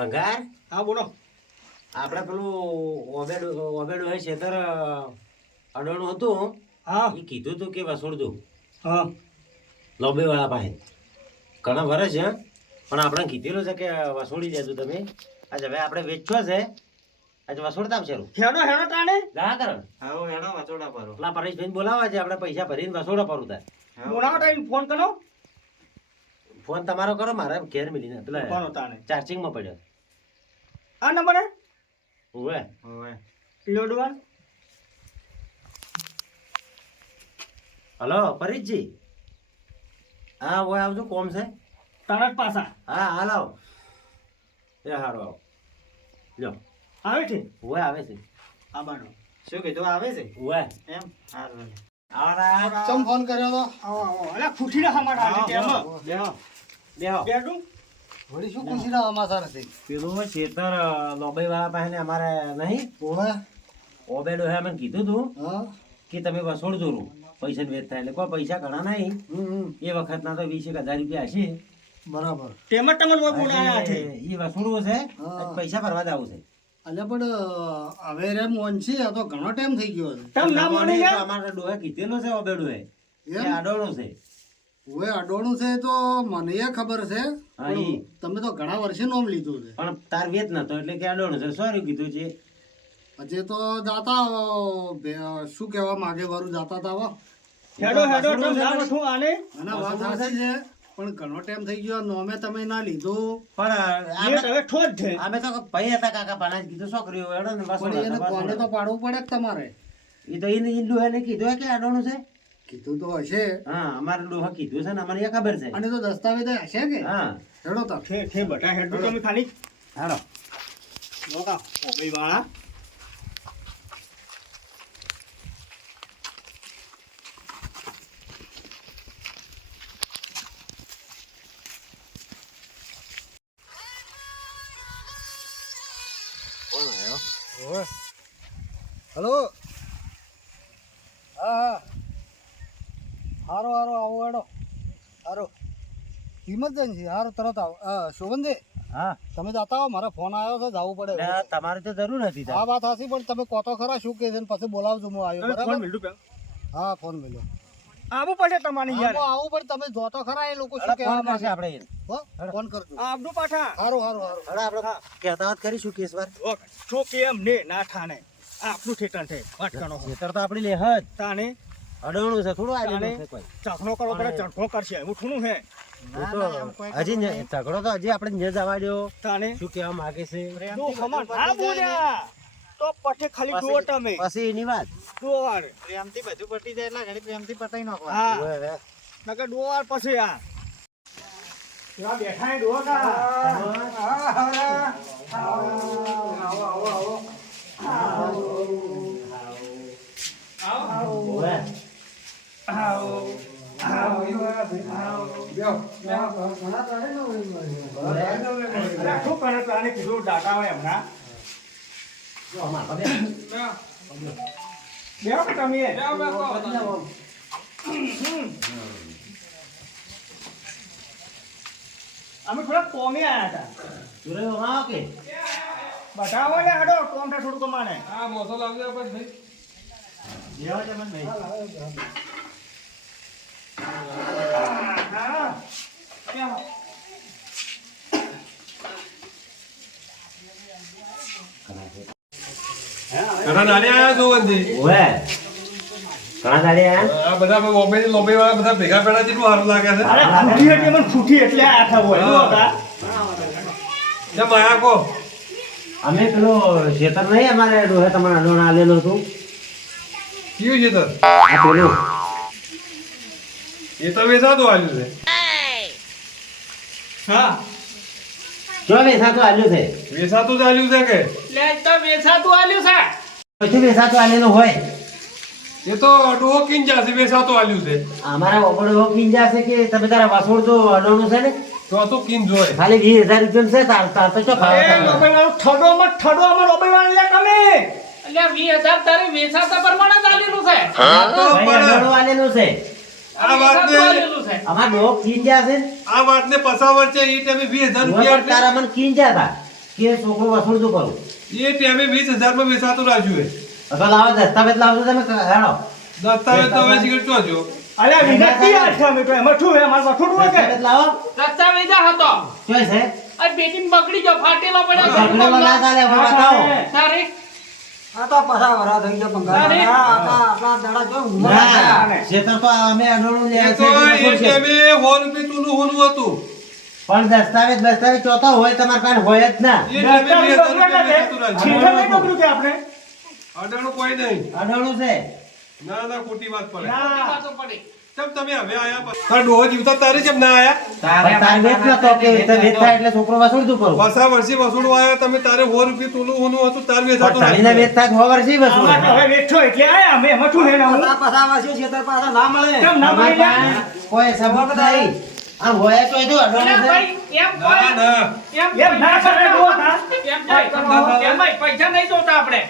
ભંગાર? હા બોલો. આપણે પેલું ઓબેડ ઓબેડ હોય છેતર અડવાનું હતું હા. એ કીધું તું કે વસોડ દઉં. હા. લોબી વાળા પાસે. ઘણા વર્ષ છે પણ આપણે કીધેલું છે કે વસોડી જતું તમે. આજે હવે આપણે વેચવો છે. આજે વસોડતા છે. હેડો હેડો ટાણે. ગા કરણ હાઉ હેડો વચોડા પરો પેલા પરેશભાઈ બોલાવા છે આપણે પૈસા ભરીને વસોડા પરું થાય બોલાવો ટાઈમ ફોન કરો. ફોન તમારો કરો મારે ઘેર મિલીને. પેલા કોનો તાણે ચાર્જિંગમાં પડ્યો. આ નંબરે ઓવે ઓવે લોડવાન હલો પરેશજી હા ઓય આવજો કોમ છે. તરત પાછા. હા હાલ આવો. એ હારો આવો. લ્યો. આવે છે? ઓય આવે છે. આબાનો શું કીધું આવે છે? ઓય એમ? હારું આવરા ચમ ફોન કર્યો તો? આવો આવો. અલે ખુશી ના હમાર હાલે બેહો બેહો. બેડું વળી શું ખુશીના સમાચાર હતી પેલું શેતર લોબાઈ વાળા પાસે અમારે નહીં. ઓવે ઓબેડો હે અમે કીધું તું કે તમે વસોડજો રૂ પૈસા વેચ થાય. એટલે કોઈ પૈસા ઘણા નહીં. એ વખતના તો વીસ એક હજાર રૂપિયા હશે. બરાબર. તેમ જ છે. એ વસૂલવું છે પૈસા ભરવા જવું છે. અલ્યા પણ હવે રે મોનસી આ તો ઘણો ટાઈમ થઈ ગયો છે. તમ ના મને યાર. અમારે ડોહે કીધેલું છે ઓબેડું એ એમ? આડોળું છે. ઓવે અડોણું છે તો મને એ ખબર છે. તમે તો ઘણા વર્ષે નોમ લીધું છે. પણ તાર વેત નતો એટલે કે આડોળું છે. સોરી કીધું છે. હજી તો જાતા શું કહેવા માગે વારું જાતા તા હેડો હેડો વસૂલવું તમ છે આને? અને વાત સાચી છે પણ ઘણો ટાઈમ થઈ ગયો નોમે તમે ના લીધો. પણ અમે હવે ઠોજ છે. અમે તો ભાઈ હતા કાકા પાણા જ કીધું છોકરીઓ હેડો ને બસ એને કોને તો પાડવું પડે કે તમારે? એ તો એને ઈંડુ એને કીધું કે આડોળું છે? કીધું તો હશે. હા અમારે ડોહા કીધું છે ને અમારે ખબર છે. અને તો દસ્તાવેજ હશે કે? હા. હેડો તા. છે છે બટા હેડો તમે ખાલી. હાલો લોકા ઓબઈ વાળા. હલો. હા હા. હારો હારો આવો હેડો. હારો. ઇમરજન્સી હારો તરત આવો. શોભનજી હા. તમે જતા આવો મારે ફોન આવ્યો છે જવું પડે. તમારે તો જરૂર નથી આ વાત હાસી પણ તમે કોતો ખરા શું કે છે પછી બોલાવજો હું આવ્યો ફોન બરાબર હા ફોન મળ્યો આવું પડશે તમારે યાર. આવું પણ તમે જોતો ખરા એ લોકો શું કહેવા માંગે? આપણે હો ફોન કરજો. આપડું પાછા. હારું હારું હારું. હવે આપણે કહેતા વાત કરીશું કેસ વાર ઓકે છો કેમ ને ના ઠાને આપણું ઠેટણ છે. અટકણો ખેતર તો આપણી લે જ તાને અડવણું છે થોડું કોઈ. ચખણો કરો પડે ચણખો કરશે. એવું ઠૂણું હે હજી ઝઘડો તો હજી આપણે ને જવા શું કહેવા માંગે છે? તો પઠે ખાલી પછી- જુઓ તમે. પછી એની વાત. ડોવાર પ્રેમથી બધું પટી જાય એટલે ઘડી પ્રેમથી પટાઈ નાખવા હા. નકર ડોવાર પછી આ. કેવા બેઠા આવો આવો આવો. આવો. કીધું ડાટા અમે થોડા કોમે આયા હતા કે બતાવો ને હાડો કોમ થોડું કમાને લેવા છે મને ભાઈ. હા કેમ ઘણા નાની આયા છો વંદે. ઓવે. ઘણા દાડે આયા? આ બધા બોમ્બે થી બોમ્બે વાળા બધા ભેગા પેલા જેટલું સારું લાગે છે અરે મને એટલે આ થા હોય જો હતા જેમ આયા કો અમે પેલો ખેતર નહીં અમારે ડોહે તમારે અડવણ આલેલું હતું કયું ખેતર આ પેલું એ તો વેચાતું આલ્યું છે. હા. જો વેસાતું આલ્યું છે? વેચાતું જ આલ્યું છે કે? લે તો વેચાતું આલ્યું છે. પછી વેસાતું આલેલું હોય? એ તો ડોહો કિંજા છે વેચાતું આવ્યું છે. અમારા એવો કિંજા છે કે તમે તારા વાસોડ તો અડવાનું છે ને? તો તો કિંજ હોય. ખાલી વીસ હજાર રૂપિયા છે તાર તાર તો ચો એ વાળો ઠડો માં ઠડો અમાર વાળો લે તમે. એટલે વીસ હજાર તારે વેચાતા પ્રમાણે જ આલેલું છે. તો ભાઈ પણ આલેલું છે. આ વાતને વેચાતું આલેલું છે. અમાર છે આ વાતને પસાવર છે એ તમે વીસ હજાર ડોહા પણ રૂપિયા તારા મને કિંજા હતા કે છોકરો વસૂલતું કરું? એ ટાઈમે વીસ હજારમાં વેચાતું રાખ્યું હે. અથવા લાવો દસ્તાવેજ લાવજો તમે હેડો. દસ્તાવેજ તો હવે સિગરેટ ચોજો અલ્યા વિનંતી આ છે? અમે એમાં શું હે અમારે વઠોડવું કે દસ્તાવેજ લાવો. દસ્તાવેજા હતો. ચોઈ છે? આ પેટી બગડી ગયો ફાટેલો પડ્યો. બગડેલો ના ચાલે બતાવો. તારે આ તો પાછા વરા થઈ ગયા બંગાળ અરે. આપણા આપણા દાડા જો ઊંઘમાં ના તો અમે અડોળું લે તો એટલે એ વસૂલશે. ટાઈમે સો હોનું હતું. પણ દસ્તાવેજ દસ્તાવેજ ચોથા હોય તમારે પાસે હોય જ ના. આપણે? અડાણું કોઈ નહીં. અડાણું છે. ના ના ખોટી વાત પડે. ખોટી વાતો પડી. કેમ તમે હવે આયા પછી? ડોહો જીવતા તારે કેમ ના આયા? તારે વેચ નતો કે વેચ થાય એટલે છોકરો વસૂલતું કરું? વસા વર્ષે વસૂલવા આવ્યા તમે તારે સો રૂપિયા તોલું હોનું હતું તારે વેચાતું તારીને વેચ થાય તો વર્ષે વસૂલ. હવે વેઠો એટલે આયા અમે એમાં હે ને પાછા પાછા વાસી છેતર પાછા ના મળે. કેમ ના તમારે મળી? લ્યા? પાસે કોઈ સબૂત નહીં આમ હોય તો એ તો અડોળું અલ્યા ભાઈ એમ ના ના એમ એમ ના કરે તો હતા. એમ ભાઈ એમ ભાઈ પૈસા નહીં જોતા આપણે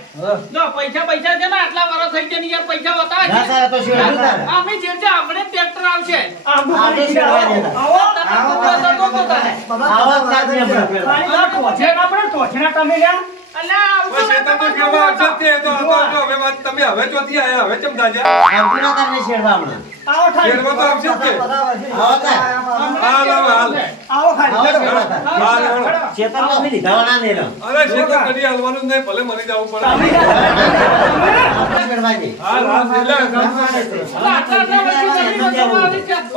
જો પૈસા પૈસા છે ને આટલા વર્ષ થઈ ગયા ને યાર પૈસા ના હશે. તો તારે. અમે જે છે આપણે ટ્રેક્ટર આવશે આ દેતા. આવો. તમે તો. કાઢી આપણે આ ટોચના લ્યા. તમે હવે ચોથી આયા હવે આવતી ના શેરવા હમણાં. આવો ખાલી. તો આવશે આવો. હાલ હાલ આવો ખાલી. હાલ લીધાવાના અરે કદી હાલવાનું નહીં ભલે મરી જવું પડે. આપણે શેરવાની. હાલ હાલ એટલે આટલા આટલા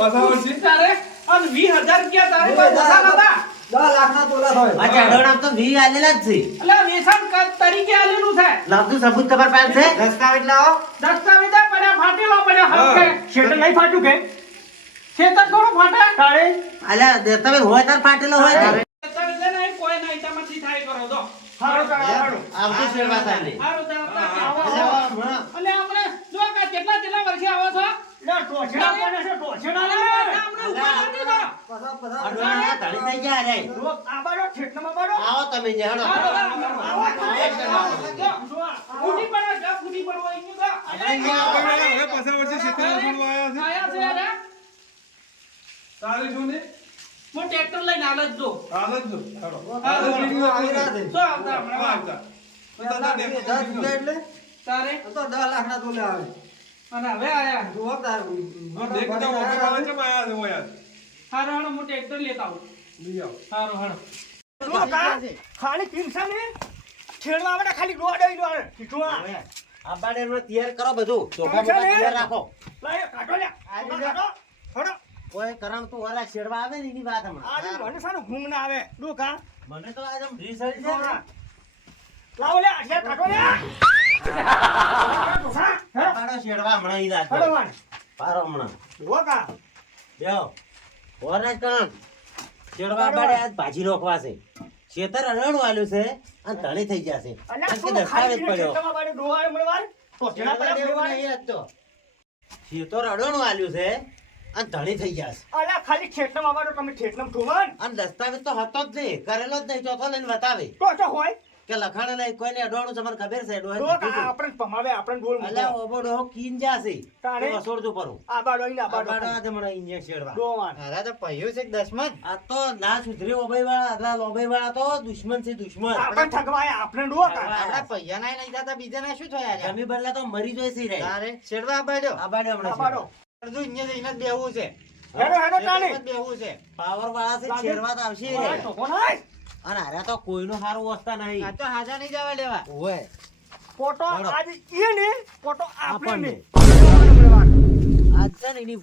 તમે તારે? અને 20000 રૂપિયા તારે દસ લાખના તોલા થાય. આ ચાદરણા તો વી આલેલા જ છે. અલ્યા વેચાણ ક- તરીકે આલેલું છે લાવતું સબૂત તમારી પાસે છે? દસ્તાવેજ લાવો દસ્તાવેજા પડ્યા ફાટેલો પડ્યો હા. શેટર નહીં ફાટ્યું કે? ખેતર થોડું ફાટે તારે? અલ્યા દસ્તાવેજ હોય તાર ફાટેલો હોય દસ્તાવેજ છે કોઈ નહીં તમારથી થાય કરો તો હારું તારે, હારું. આવતું શેરવા તારને. હારું તાર તાર આવો, અલ્યા, હમણાં. અલ્યા આપણે જો કેટલા કેટલા વર્ષે આવો છો હા? છે તારે શું ને હું ટ્રેક્ટર લઈને હાલ જ જો હાલ જ આવતા હમણાં આવતા. આવતા. તો દસ લાખ એટલે તારે તો લે આવે. અને હવે આયા જુઓ તાર. હા, દેખ તો વખત આવે છે, આયા છે, ઓય યાર. હારો હારો હું ટ્રેક્ટર લેતા આવું લઈ આવો. હારો હારો જો? ખાલી પીમસા ને છેડવા આવે ખાલી. ખીચવા. તૈયાર કરો બધું ચોખા? તૈયાર રાખો લાય, લ્યા. આવી. કોઈ કરમ તું શેરવા આવે ને એની વાત હમણાં જો મને શાનું ઘૂમ ના આવે ડો મને તો આજે છે. લાવો લે આટલા કાઢો લે. પાડો શેરવા હમણાં ઈ રાત કાઢો વાણ પારો હમણાં. જુઓ કા. બેહો ઓરનાજ કરણ શેરવા બાડે આજ ભાજી રોકવા છે. અરણું છે અને ધણી થઈ ગયા દસ્તાવેજ પડ્યો. અરણું આલ્યું છે અને ધણી થઈ જશે અલ્યા ખાલી ખેતરમાં બારો તમે ખેતરમાં ઠોવાન અને દસ્તાવેજ તો હતો જ નહીં. કરેલો જ નહીં. ચોથો લઈને બતાવે. તો હોય. કે લખાણ નહીં કોઈને અડવાણું તમને ખબર છે. આપણે પમાવે આપણે ડોલ એટલે મૂકો. ઓબો ડોહો કીન જાશે. તારે? તો વસોડતું પરું આ બાડો ઈ ના બાડો બાડો આજે મને ઇન્જેક્શન શેડવા ડો વાણ હારા તો પહ્યો છે કે દસમાં આ તો ના સુધરી ઓબઈ વાળા આટલા લોબઈ વાળા તો દુશ્મન છે દુશ્મન. આપણે ઠગવાય આપણે ડો કા આપડા પૈયા ના નહીં થતા બીજાના શું થયા છે જમી બદલા તો મરી જોઈ સી રે. તારે શેરવા આબાડ્યો આ બાડે. આ હમણાં બાડો. છે. અડધું અહીંયા જઈને જ બેહવું છે. હેડો હેડો તાણે બેહવું છે. પાવર વાળા છે લાગે. તો આવશે રે. કોણ આય? અને અરે તો કોઈનું સારું વસ્તા આ નહીં તો હાજા નહીં જવા લેવા ઓય પોટો હેડો. આજ ઈ ને પોટો આપણે ને. આજ છે ને એની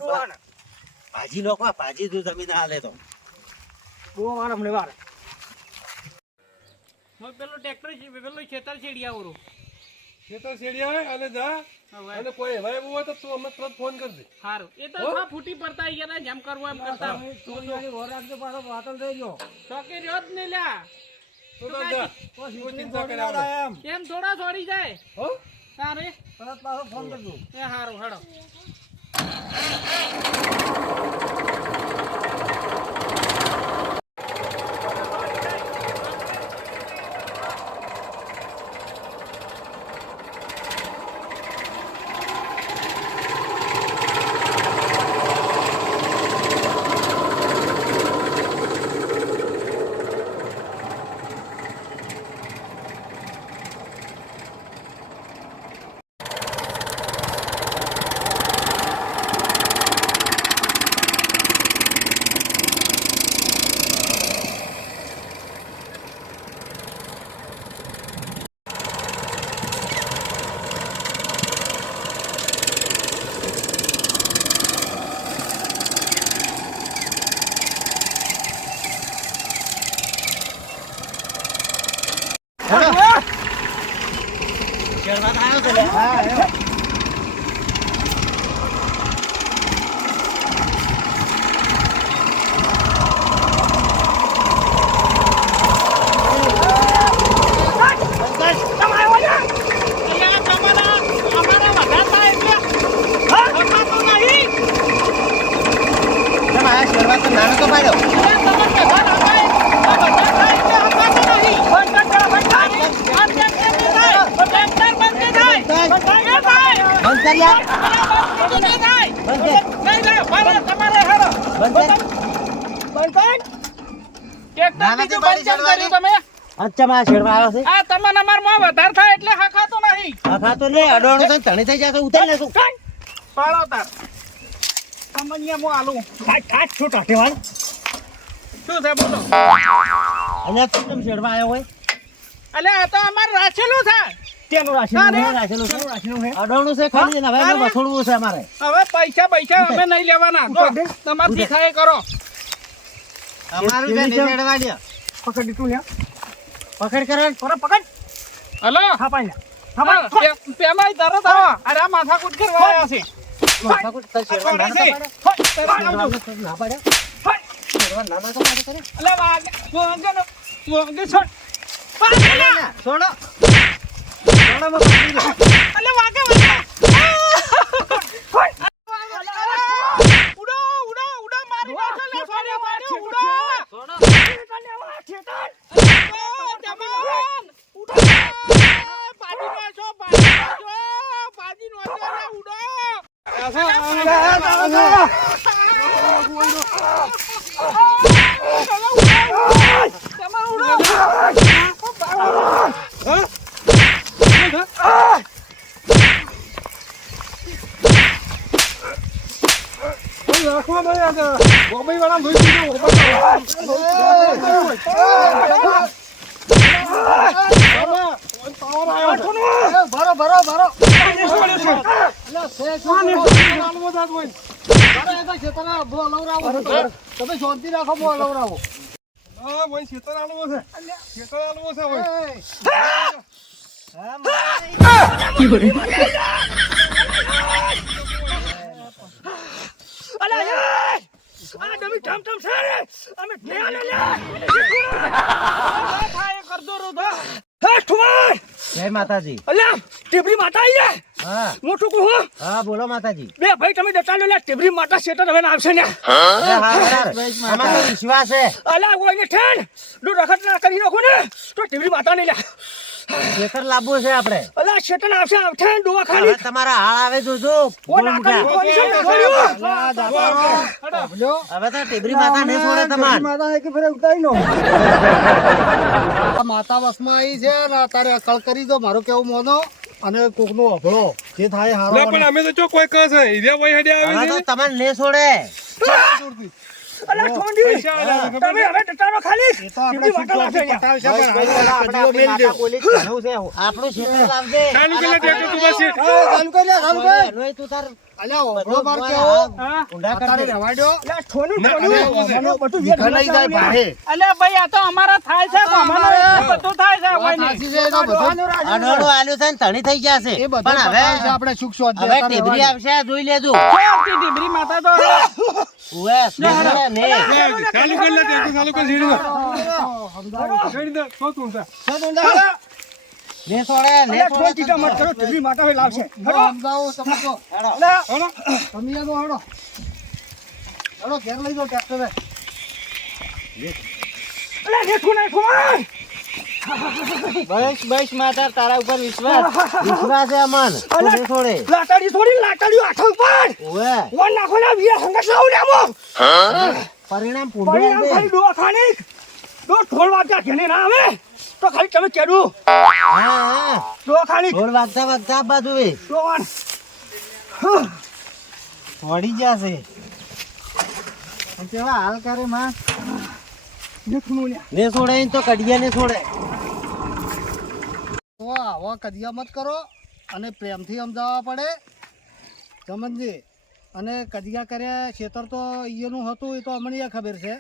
ભાજી લોકો ભાજી તું જમીન હાલે તો. બહુ વાર અમને વાર. પેલું પેલો ટ્રેક્ટર છે પેલો ખેતર છેડી આવરું શેતર તો આવે અને જા. અને કોઈ એવા એવું હોય તો તું અમને તરત ફોન કરજે. હારું. એ તો ફૂટી પડતા આઈ ગયા જેમ કરવું એમ કરતા. ચોકી રહ્યો જ નહીં લ્યા. તો તો જા. તું ચિંતા. કેમ થોડા જાય. હો? સારે તરત હારું ફોન કરજો. તો સારું છે હા અચ્છા શેરવા આવ્યો છે આ તમને અમારમાં વધાર થાય એટલે હખાતું નહીં આખા તો લે અડોણું છે ધણી થઈ જશે ઉતારી લેશું પાડો તાર તમને હું આલું કાટ કાટ છૂટ હટેવાન શું છે બોલો અહીંયા તું આવ્યો હોય અલ્યા, આ તો અમારે રાખેલું છે. તેનું ના. રાખેલું છે રાશિનું છે ખાલી હવે અમે વસોડવું છે અમારે. હવે પૈસા પૈસા અમે નહીં લેવાના. જો તમારે દેખાય કરો. અમારું છે ને ચડવા પકડ દીધું લે પકડ કરે પકડ પકડ. હલો? હા પાઈ હા, પે- તરત આવો અરે આ માથાકૂટ કરવા આવ્યા છે. શેરવા ના તો પાડે. શેરવા તો ના પાડે. ના ના પાડે અલે વાગે વાગે છોડ. છોડો. અલે વાગે ઉડો ઉડો ઉડો મારી લે સોડ્યો સોડ્યો ઉડો ઉડો. જમાન ઉડો પાડી નો છો પાડી નો છો પાડી નો છો રે ઉડો રાખવા નહીં આ તો. બોમ્બે વાળા જોઈ દીધું. એ, ભરો ભરો ભરો અલ્યા, છે શું કરો? ભરો, એ તો ખેતરના બો લવરાવો છો. તમે શાંતિ રાખો બો લવરાવો હા, ભાઈ, ખેતર આલવો છે. ખેતર આલવો છે, ભાઈ. જય માતાજી. અલ્યા ટેબરી માતા આઈ રે હા. મોટું હું. હા બોલો માતાજી. બે ભાઈ તમે જતા લો લે ટેબરી માતા શેટર હવે ના આવશે ને. અમારો વિશ્વાસ છે. અલ્યા કોઈને ઠેન દૂર રખત ના કરી નાખો ને. તો ટેબરી માતા નહીં લે ખેતર લાવવું છે આપણે. અલા શેટર આવશે આવશે ડોવા ખાલી. તમારા હાળ આવે જોજો ઓ ના બોલ્યો. હવે તો ટેબરી માતા ને છોડે તમાર. માતા એક ફેરે ઉતારી લો. માતા વસમાં આવી છે ને અત્યારે અકળ કરી દો મારું કેવું મોનો? અને કોકનું અભળો જે થાય લે, હારો પણ અમે તો જો કોઈ કહે છે હીરા ભાઈ હેડે આવે છે તો તમને લે છોડે. અલા ઠોંડી. તમે હવે જતા ખાલી. એ તો આપણે ટેબરી માતા છે શીખવાડથી છે. આપણે ખેતર લાવજે. ચાલુ કરી લે, તું બસ ચાલુ કરી લે, ચાલુ કરી. એનોય તું તાર અલ્યા, માર. ઊંડા રહેવા ઠોનું ઠોનું બધું જાય ભાઈ આ તો અમારા થાય છે અમારે બધું થાય છે કોઈ અડોળું આલ્યું છે ને ધણી થઈ ગયા છે પણ હવે આપણે સુખ શાંતિ. હવે ટીબરી આવશે જોઈ લેજો ક્યાં માતા તો ઉવે, ને, ને. ચાલુ કરી લે ચાલુ કરી સીડી દો. સીડી દો, સો તું છે. ને છોડે, ને અલ્યા છોડે ઠોન ટીકા મત કરો ટેબરી માતા હવે લાવશે દ્યો. હેડો. સમજાવો, સમજો. તમે યાદો હેડો. હેડો, ઘેર લઈ જાઓ ટ્રેક્ટરે. લે નેઠું નહીં ઠુમાર બસ બસ માતા તારા ઉપર વિશ્વાસ. વિશ્વાસ છે અમન. થોડે થોડે. છોડે થોડી છોડી આઠ ઉપર. ઓએ ઓ નાખો ના વીર હંગત લાવ ને આમો. પરિણામ પૂરું પરિણામ. ખાલી ડોવા ખાની ડો ઠોલ વાગતા ઘેને ના આવે. તો ખાલી તમે કેડું. હા હા ડોવા ખાલી ઢોળ વાગતા વાગતા બાજુ એ. ડોન પડી જશે. કેવા હાલ કરે માં? ને ને છોડે તો કઢિયા ને છોડે. તો આવા કદિયા મત કરો અને પ્રેમથી સમજાવવા પડે. સમજજી? અને કદિયા કર્યા ખેતર તો એનું હતું એ તો અમને ખબર છે.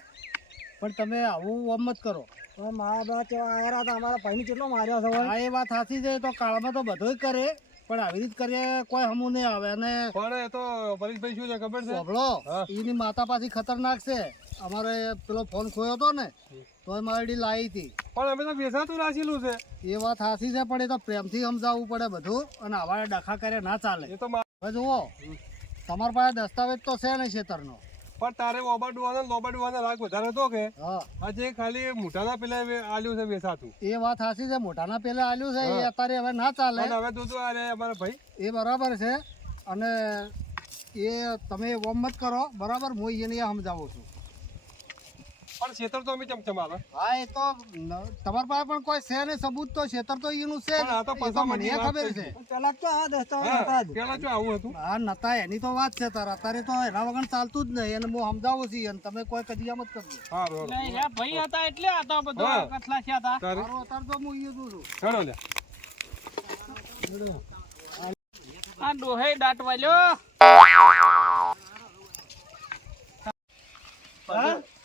પણ તમે આવું ઓમ મત કરો. મારા બા કેવા આવ્યા હતા અમારા ભાઈને કેટલો માર્યો છે હા એ વાત સાચી છે તો કાળમાં તો બધું કરે. પણ આવી રીત કરીએ કોઈ હમુ નહીં આવે અને પણ એ તો પરેશભાઈ શું છે ખબર છે? સાંભળો એની માતા પાછી ખતરનાક છે. અમારે પેલો ફોન ખોયો હતો ને તો મારી લાવી હતી. પણ અમે તો બેસાતું રાખેલું છે. એ વાત સાચી છે પણ એ તો પ્રેમથી સમજાવવું પડે બધું અને આવા ડખા કરે ના ચાલે. એ તો હવે જુઓ તમારી પાસે દસ્તાવેજ તો છે ને ખેતરનો. પણ તારે ઓબા ડુવાના લોબા ડુવાના રાગ વધારે હતો કે? આજે ખાલી મોટાના પેલા આલ્યું છે વેસાતું એ વાત સાચી છે મોટાના પેલા આલ્યું છે એ અત્યારે હવે ના ચાલે. હવે તું તો અરે અમારા ભાઈ. એ બરાબર છે. અને એ તમે વોમ મત કરો. બરાબર હું એને સમજાવું છું. ખેતર તો અમે કેમ આવે હા એ તો તમાર પાસે પણ કોઈ છે ને સબૂત તો ખેતર તો એનું છે. આ તો પાછા મને વાત ખબર છે. પેલા તો આ દસ્તાવેજ હા, હતા પેલા જો આવું હતું. હા નતા એની તો વાત છે તાર. અત્યારે તો એના વગર ચાલતું જ નહીં અને હું સમજાવું છું અને તમે કોઈ કદી મત કરજો. સારું એટલે એ ભાઈ હતા એટલે આ તો બધો કથલા છે હતા તારો? મારો અત્યારે તો હું ઈ છું. હેડો લે. આ ડોહે દાટ વાલ્યો.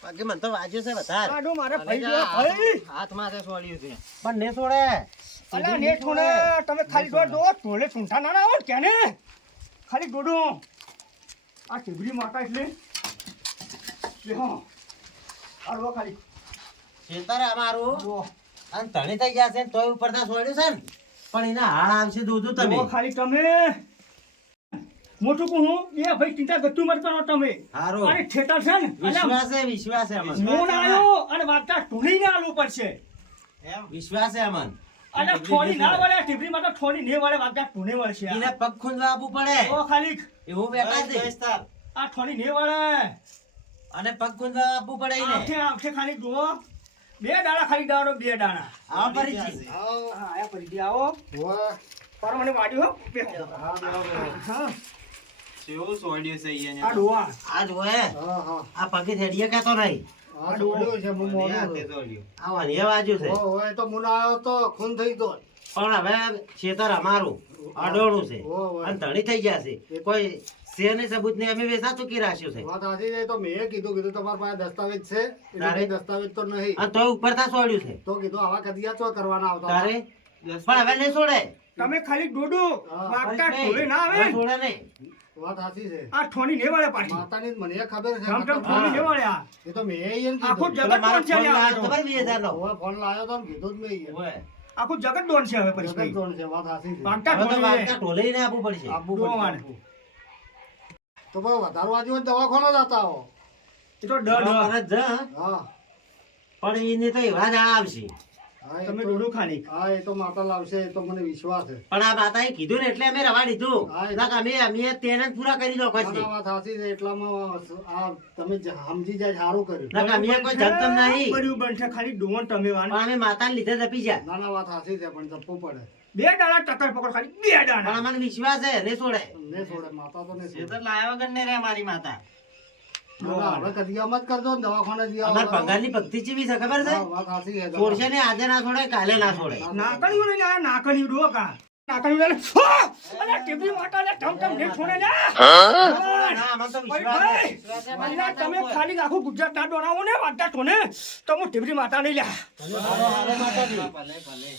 બાકી મને તો વાગ્યું છે વધારે. આડો મારે ભાઈ જો ભાઈ. હાથમાં છે સોળ્યું છે. પણ ને છોડે. અલા ને છોડે. તમે ખાલી દો દો ટોલે છૂંટા ના ના આવો કેને ખાલી દોડો આ ટીબડી માતા એટલે. લે હો. આડો ખાલી. ખેતર અમારું અને ધણી થઈ ગયા છે ને તોય ઉપર છોડ્યું છે ને? પણ એના હાડ આવશે દૂધું તમે. ખાલી તમે. મોટું કહું એ ભાઈ ચિંતા ગતું મત કરો તમે. અને થિયેટર છે ને વિશ્વાસ છે વિશ્વાસ છે અમન. ફોન આવ્યો અને વાર્તા ઢૂંઢીને આલવું પડશે. વિશ્વાસ છે અમન. અને થોડી ના વળે ટીબડી માં તો થોડી ને વળે વાર્તા ઢૂંઢે વળશે. એને પગ ખૂંદવા આપવું પડે. ઓ ખાલી એવું બેઠા દે આ થોડી ને વળે. અને પગ ખૂંદવા આપવું પડે એને. આખે આખે ખાલી જુઓ. બે દાડા ખાલી દાડો બે દાડા. આ પરિચિત હા આયા પરિચય આવો. પર મને વાડ્યો હો. હા. કેવું સોળ્યું છે ઈ આ ડોવા આ જોયે હા હા. આ પગે થેડીએ કહેતો નહીં. હા દોડ્યું છે હું મોડું હાથે છું. સોળ્યું આ વાણીએ વાજ્યું છે. હો, હો, તો મુના તો ખૂન થઈ ગયો. પણ હવે ખેતર અમારું. અડોળું છે. હો, હો. અને ધણી થઈ ગયા છે. કોઈ શેર સબૂત ને અમે વેચા ચૂકી રાખ્યું છે? વાત સાચી છે તો મેં કીધું કીધું તમારા પાસે દસ્તાવેજ છે. તારે? દસ્તાવેજ તો નહીં. અને ઉપર તા સોડ્યું છે. તો કીધું આવા કદિયા ચો કરવાના આવતા તારે? પણ હવે નહીં છોડે તમે ખાલી ડોડો. હા, ઢોલે ના આવે. છોડે નહીં. વાત સાચી છે. આ થોડી ને પાછી. માતાની મને ખબર છે. ધમ ધમ થોડી ને વળે આ. એ તો મેં એને આખું જગત છે? હવે ફોન તો ને કીધું જ મેં આખું જગત ડોન છે હવે પછી જગત ભાઈ. છે વાત સાચી છે. વાગતા ઢોલે વાગતા આપવું પડશે. આપવું પડશે, તો દવાખાનો હો. એ તો ડર ડર. જ હા. પણ એની તો એવા જ આવશે. તમે ડોડું ખાલી હા એ તો માતા લાવશે એ તો મને વિશ્વાસ છે. પણ આ માતાએ કીધું ને એટલે અમે રવા દીધું. ના કે અમે અમે તેને પૂરા કરી દો ના, પછી ના, વાત સાચી છે એટલામાં આ તમે સમજી જાય સારું કર્યું. ના કે અમે કોઈ જંતમ નહીં. બન્યું બનશે ખાલી ડોન તમે વાન. પણ અમે માતાને લીધે જપી ગયા ના ના વાત સાચી છે પણ જપવું પડે. બે ડાળા ટક્કર પકડ ખાલી બે પણ મને વિશ્વાસ છે ને છોડે. ને છોડે માતા તો ને છોડે. ખેતર લાયા વગર ને રે મારી માતા. પગારની ભક્તિ ચીવી છે ખબર છે? છોડશે ને આજે ના છોડે કાલે ના છોડે નાકણિયું લઈને આ નાકણિયું ડો કા? નાકણિયું! અલે છોડે ના. ભાઈ, અલ્યા તમે ખાલી આખું ગુજરાત ના ડોરાવો ને વાંચતા છો ને? તો હું ટીબી માતા નહીં લ્યા. ભલે ભલે.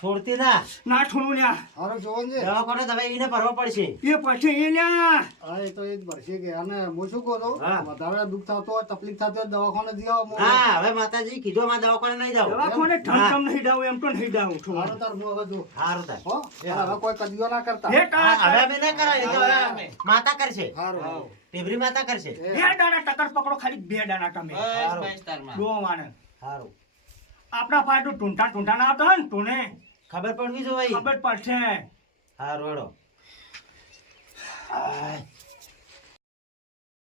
છોડતી ના. ના છોડું લ્યા. હારું જોવાનું છે દવાખાને તમે એને ભરવો પડશે. એ પછી એ લ્યા. હા એ તો એ જ ભરશે કે. અને હું શું કહું વધારે દુઃખ થતો હોય તકલીફ થતી હોય દવાખાને જઈ આવો હા હવે માતાજી કીધું માં દવાખાને નહીં જાવ દવાખાને ઢમ ઢમ નહીં દાવું એમ તો નહીં દાવું છું. તાર હું હવે જો. હારું થાય હો હવે કોઈ કદીઓ ના કરતા. બે હા, દાડા હવે અમે ના કરાય તો હવે માતા કરશે. હારું. હારું. ટેબરી માતા કરશે. બે દાડા ટકર પકડો ખાલી બે દાડા તમે. માને. હારું. આપણા પાસે ટૂંટા ટૂંટા ના આવતા હોય ને તું ખબર પડવી જોઈએ. ખબર પડશે. હા રોડો